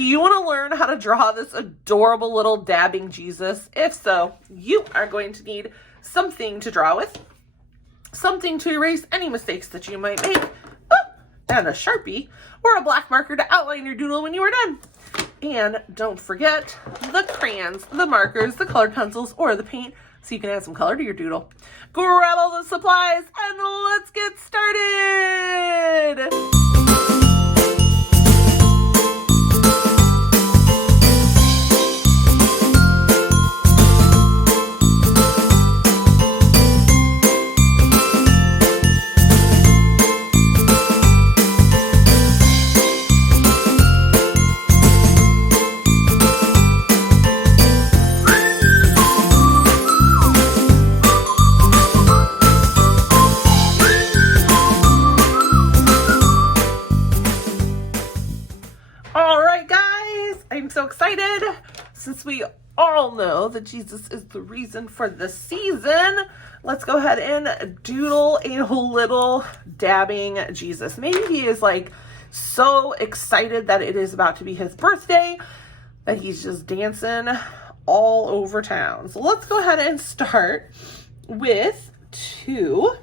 Do you want to learn how to draw this adorable little dabbing Jesus? If so, you are going to need something to draw with, something to erase any mistakes that you might make, and a Sharpie or a black marker to outline your doodle when you are done. And don't forget the crayons, the markers, the colored pencils, or the paint so you can add some color to your doodle. Grab all the supplies and let's get started. So excited, since we all know that Jesus is the reason for the season. Let's go ahead and doodle a little dabbing Jesus. Maybe he is like so excited that it is about to be his birthday that he's just dancing all over town. So let's go ahead and start with two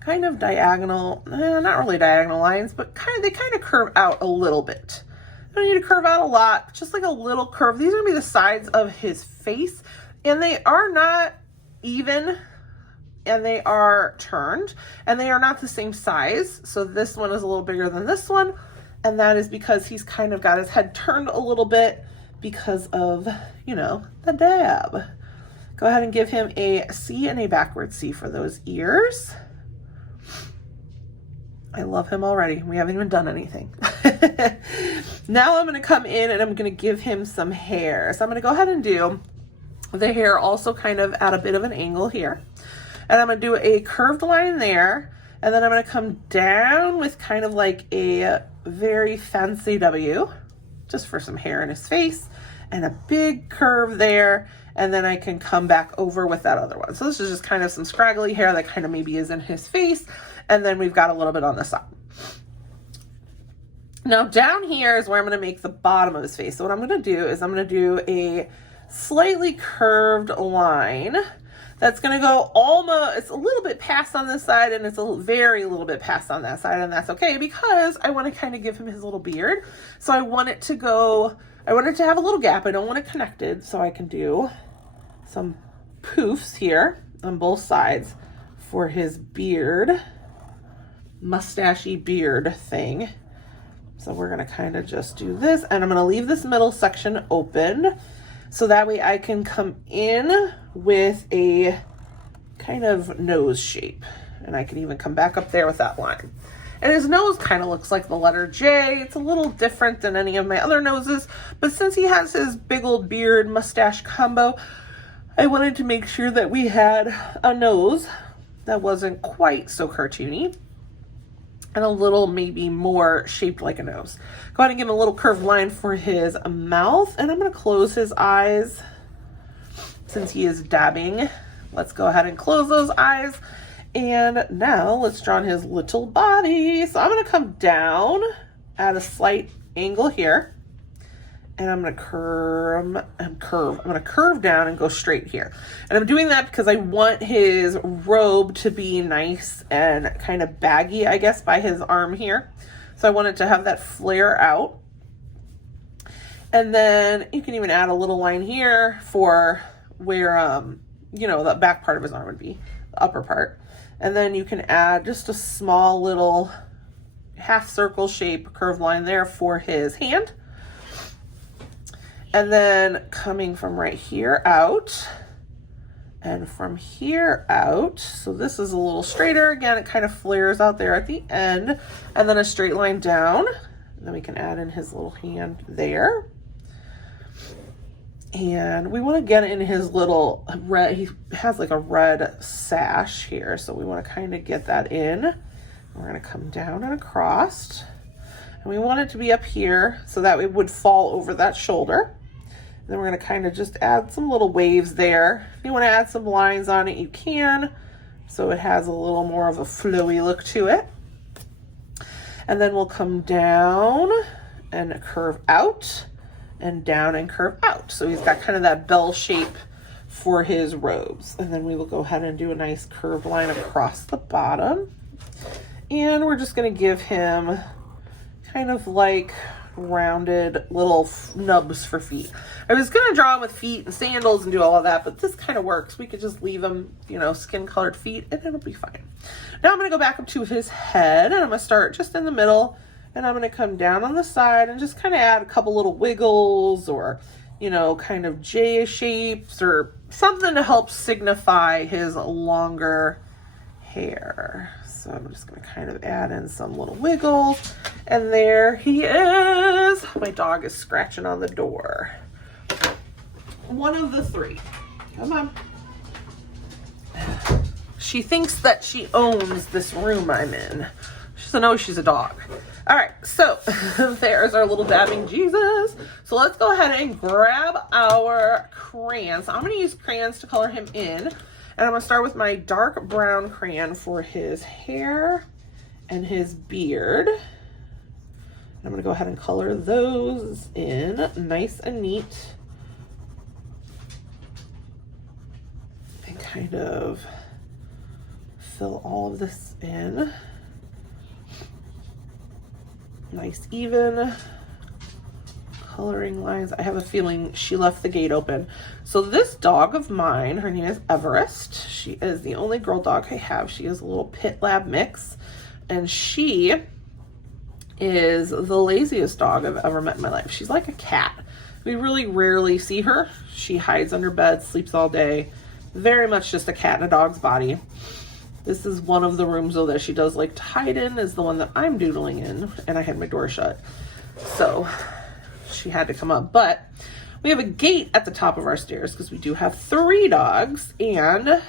kind of diagonal, not really diagonal lines, but they kind of curve out a little bit. Don't need to curve out a lot, just like a little curve. These are gonna be the sides of his face, and they are not even, and they are turned, and they are not the same size. So this one is a little bigger than this one, and that is because he's kind of got his head turned a little bit because of, you know, the dab. Go ahead and give him a C and a backward C for those ears. I love him already. We haven't even done anything. Now I'm going to come in and I'm going to give him some hair. So I'm going to go ahead and do the hair also kind of at a bit of an angle here. And I'm going to do a curved line there. And then I'm going to come down with kind of like a very fancy W, just for some hair in his face, and a big curve there. And then I can come back over with that other one. So this is just kind of some scraggly hair that kind of maybe is in his face. And then we've got a little bit on the side. Now down here is where I'm going to make the bottom of his face. So what I'm going to do is I'm going to do a slightly curved line that's going to go almost, it's a little bit past on this side and it's a very little bit past on that side, and that's okay because I want to kind of give him his little beard. So I want it to go, I want it to have a little gap. I don't want it connected, so I can do some poofs here on both sides for his beard, mustachy beard thing. So we're gonna kind of just do this, and I'm gonna leave this middle section open so that way I can come in with a kind of nose shape, and I can even come back up there with that line. And his nose kind of looks like the letter J. It's a little different than any of my other noses, but since he has his big old beard mustache combo, I wanted to make sure that we had a nose that wasn't quite so cartoony and a little maybe more shaped like a nose. Go ahead and give him a little curved line for his mouth, and I'm going to close his eyes since he is dabbing. Let's go ahead and close those eyes. And now let's draw on his little body. So I'm going to come down at a slight angle here, and I'm going to curve down and go straight here. And I'm doing that because I want his robe to be nice and kind of baggy, I guess, by his arm here. So I want it to have that flare out. And then you can even add a little line here for where, you know, the back part of his arm would be, the upper part. And then you can add just a small little half circle shape curved line there for his hand. And then coming from right here out and from here out. So this is a little straighter. Again, it kind of flares out there at the end, and then a straight line down. And then we can add in his little hand there. And we want to get in his little red, he has like a red sash here. So we want to kind of get that in. We're going to come down and across. And we want it to be up here so that it would fall over that shoulder. And then we're going to kind of just add some little waves there. If you want to add some lines on it, you can. So it has a little more of a flowy look to it. And then we'll come down and curve out, and down and curve out. So he's got kind of that bell shape for his robes. And then we will go ahead and do a nice curved line across the bottom. And we're just going to give him kind of like rounded little nubs for feet. I was going to draw him with feet and sandals and do all of that, but this kind of works. We could just leave him, you know, skin colored feet, and it'll be fine. Now I'm going to go back up to his head, and I'm going to start just in the middle, and I'm going to come down on the side and just kind of add a couple little wiggles, or, you know, kind of J shapes or something to help signify his longer hair. So I'm just going to kind of add in some little wiggles, and there he is. My dog is scratching on the door. One of the three. Come on. She thinks that she owns this room I'm in. She doesn't know she's a dog. All right, so there's our little dabbing Jesus. So let's go ahead and grab our crayons. So I'm going to use crayons to color him in. And I'm going to start with my dark brown crayon for his hair and his beard. And I'm going to go ahead and color those in nice and neat. And kind of fill all of this in. Nice even coloring lines. I have a feeling she left the gate open. So this dog of mine, her name is Everest. She is the only girl dog I have. She is a little pit lab mix, and she is the laziest dog I've ever met in my life. She's like a cat. We really rarely see her. She hides under bed, sleeps all day. Very much just a cat in a dog's body. This is one of the rooms though that she does like to hide in, is the one that I'm doodling in, and I had my door shut. So she had to come up, but we have a gate at the top of our stairs because we do have 3 dogs, and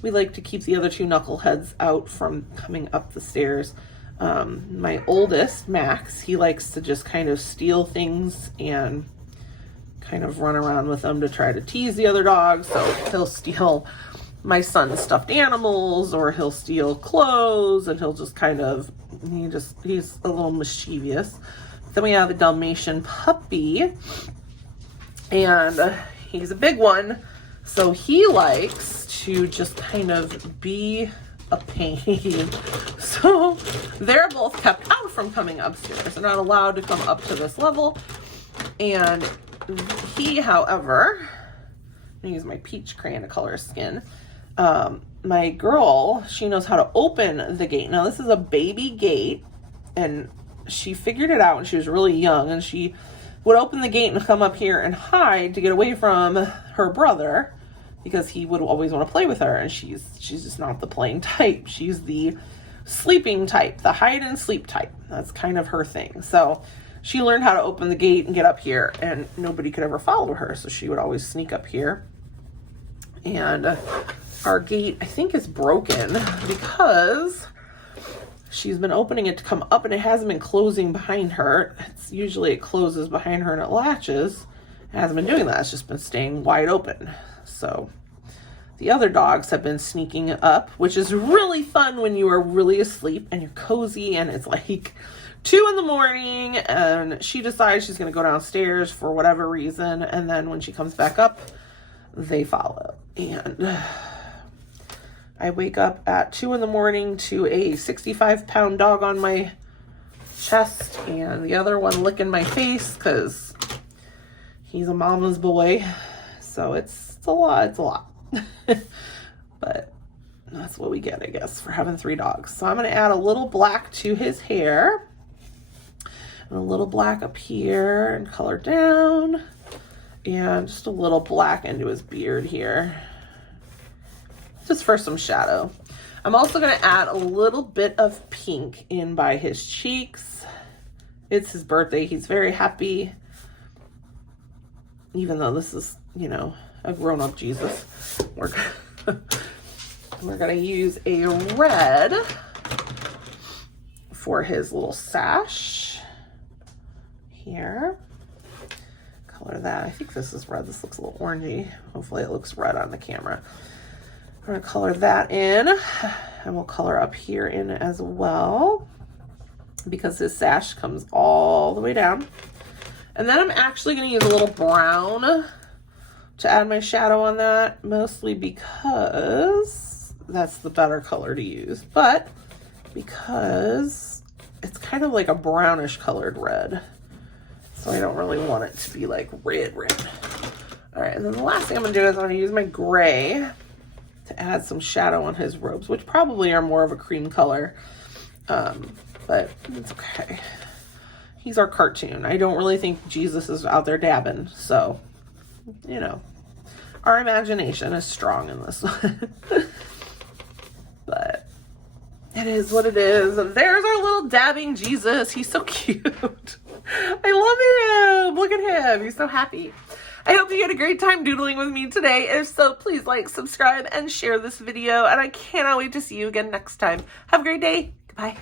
we like to keep the other 2 knuckleheads out from coming up the stairs. My oldest, Max, he likes to just kind of steal things and kind of run around with them to try to tease the other dogs. So he'll steal my son's stuffed animals, or he'll steal clothes, and he'll just kind of, he's a little mischievous. Then we have the Dalmatian puppy, and he's a big one, so he likes to just kind of be a pain. So they're both kept out from coming upstairs. They're not allowed to come up to this level. And he, however, I'm gonna use my peach crayon to color his skin. My girl, she knows how to open the gate. Now this is a baby gate, and she figured it out when she was really young, and she would open the gate and come up here and hide to get away from her brother, because he would always want to play with her, and she's just not the playing type. She's the sleeping type, the hide and sleep type. That's kind of her thing. So she learned how to open the gate and get up here, and nobody could ever follow her, so she would always sneak up here. And our gate, I think, is broken because she's been opening it to come up, and it hasn't been closing behind her. It's usually it closes behind her and it latches. It hasn't been doing that. It's just been staying wide open. So the other dogs have been sneaking up, which is really fun when you are really asleep and you're cozy and it's like 2 in the morning and she decides she's going to go downstairs for whatever reason. And then when she comes back up, they follow. And I wake up at 2 in the morning to a 65-pound dog on my chest and the other one licking my face because he's a mama's boy. So it's a lot. But that's what we get, I guess, for having 3 dogs. So I'm going to add a little black to his hair and a little black up here and color down, and just a little black into his beard here, just for some shadow. I'm also going to add a little bit of pink in by his cheeks. It's his birthday. He's very happy, even though this is, you know, a grown-up Jesus. We're going to use a red for his little sash here. Color that. I think this is red. This looks a little orangey. Hopefully it looks red on the camera. We're going to color that in, and we'll color up here in as well. because his sash comes all the way down. And then I'm actually going to use a little brown to add my shadow on that, mostly because that's the better color to use, but because it's kind of like a brownish colored red. So I don't really want it to be like red. All right, and then the last thing I'm gonna do is I'm gonna use my gray to add some shadow on his robes, which probably are more of a cream color, but it's okay. He's our cartoon. I don't really think Jesus is out there dabbing, so, you know, our imagination is strong in this one. But it is what it is. And there's our little dabbing Jesus. He's so cute. I love him. Look at him. He's so happy. I hope you had a great time doodling with me today. If so, please like, subscribe, and share this video. And I cannot wait to see you again next time. Have a great day. Goodbye.